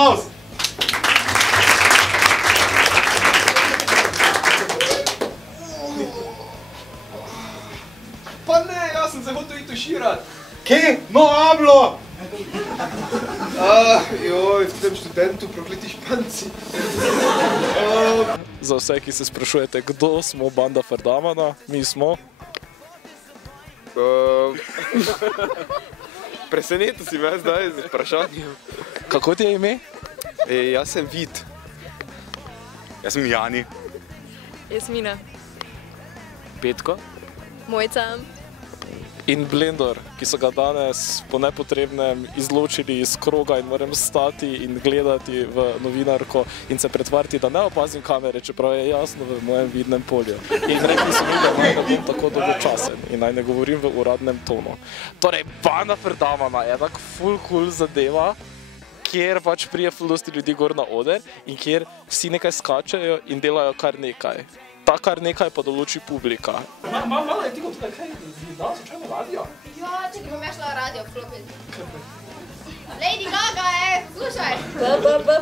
aplauz! Pa ne, jaz sem se hotel iti tuširati. Kje? No, ablo! Joj, v tem študentu prokleti Španci. Za vse, ki se sprašujete, kdo smo banda Ferdamana, mi smo... Presenetil si me zdaj z vprašanjem. Kako ti je ime? Jaz sem Vid. Jaz sem Jani. Jasmina. Petko. Mojca. In Blendor, ki so ga danes po nepotrebnem izločili iz kroga in moram stati in gledati v novinarko in se pretvariti, da ne opazim kamere, čeprav je jasno v mojem vidnem polju. In rekli so mi, da naj ne bom tako dolgočasen in naj ne govorim v uradnem tonu. Torej, banda Ferdamana je tak full cool zadeva, kjer pač prije ful dosti ljudi gor na oder in kjer vsi nekaj skačejo in delajo kar nekaj. Ta kar nekaj pa določi publika. Malo je tiho tukaj, kaj danes učemo radio? Ja, čekaj, bom ja šla radio vklopiti. Lady Gaga slušaj!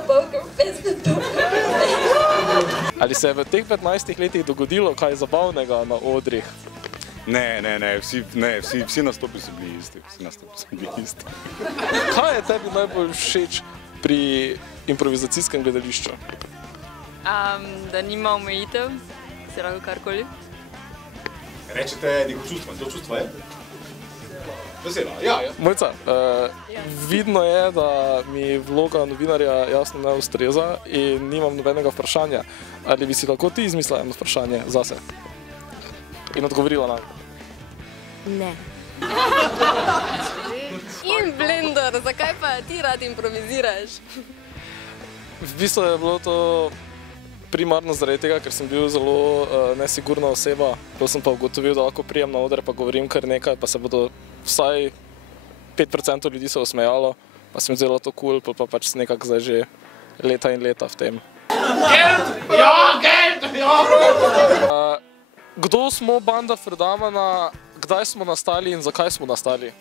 Poker face to. Ali se je v teh 15 letih dogodilo kaj zabavnega na odrih? Ne, vsi nastopi so bili isti. Kaj je tebi najbolj všeč pri improvizacijskem gledališču? Da nima omejitev, se lahko karkoli. Rečete neko čustvo, in to čustvo je? Vesela, ja. Mojca, vidno je, da mi vloga novinarja jasno ne ustreza in nimam nobenega vprašanja. Ali bi si lahko ti izmislila eno vprašanje zase? In odgovorila nam? Ne. In Blendor, zakaj pa ti rad improviziraš? V bistvu je bilo to primarno zaradi tega, ker sem bil zelo nesigurna oseba. Potem sem pa ugotovil, da lahko prijem na oder pa govorim kar nekaj, pa se bodo vsaj 5% ljudi se osmejalo, pa sem vzela to cool, pa pač nekako zdaj že leta in leta v tem. Geld! Ja, geld! Ja! Kdo smo banda Ferdamana, kdaj smo nastali in zakaj smo nastali?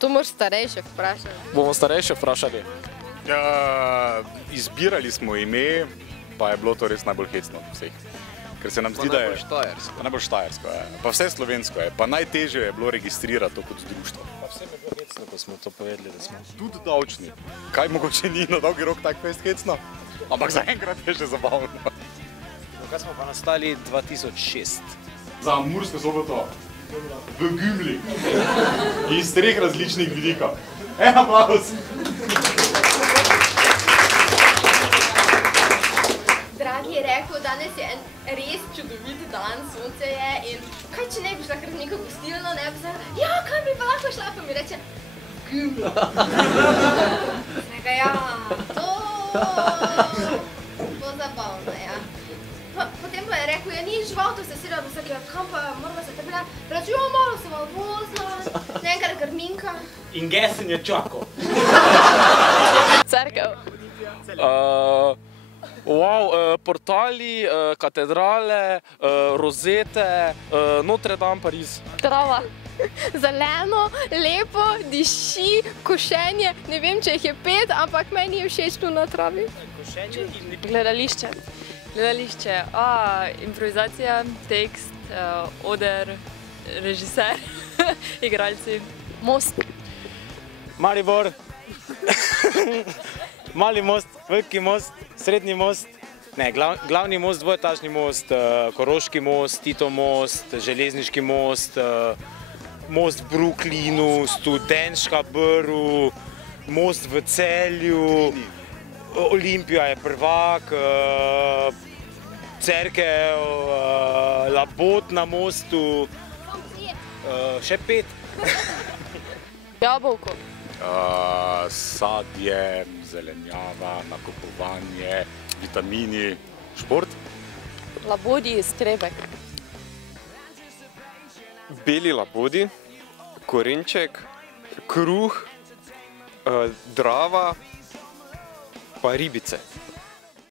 To moraš starejše vprašati. Bomo starejše vprašali. Izbirali smo ime, pa je bilo to res najbolj hecno od vseh. Ker se nam zdi, da je... Najbolj štajersko. Pa vse slovensko je. Pa najtežje je bilo registrirati to kot društvo. Pa vsem je bilo hecno, ko smo to povedali, da smo... Tudi davčni. Kaj mogoče ni na dolgi rok tako fest hecno? Ampak zaenkrat je že zabavno. Kaj smo pa nastali 2006? Za Mursko Soboto. V Gimli. Iz 3 različnih vidikov. Aplauz! Dragi je rekel, danes je en res čudovit dan, sonce je in kaj če ne bi šla kar v neko gostilno, ne bi zala, ja, kaj bi pa lahko šla, pa mi reče, Gimla. Snega, ja, to bo zabavno, ja. Potem pa je rekel, ja, ni žival, to se sedela, pa se rekla, kam pa moramo se tebila, reči, jo, malo se malo vozila, nekaj grminka. In gesen je čakal. Cerkev. Portali, katedrale, rozete, Notre Dame, Pariz. Trava. Zeleno, lepo, diši, košenje, ne vem, če jih je 5, ampak meni je všeč tu na travi. Košenje in Gledališče. Gledališče, improvizacija, tekst, oder, režiser, igralci. Most. Maribor. Mali most, veliki most, srednji most. Ne, glavni most, dvoetažni most, Koroški most, Tito most, Železniški most, most v Brooklynu, Studenška brv, most v Celju, Olimpija je prvak, cerkev, Labot na mostu, še 5. Jabolko. Sadje, zelenjava, nakupovanje, vitamini, šport. Labodi, strebek. Beli labodi, korenček, kruh, drava, pa ribice.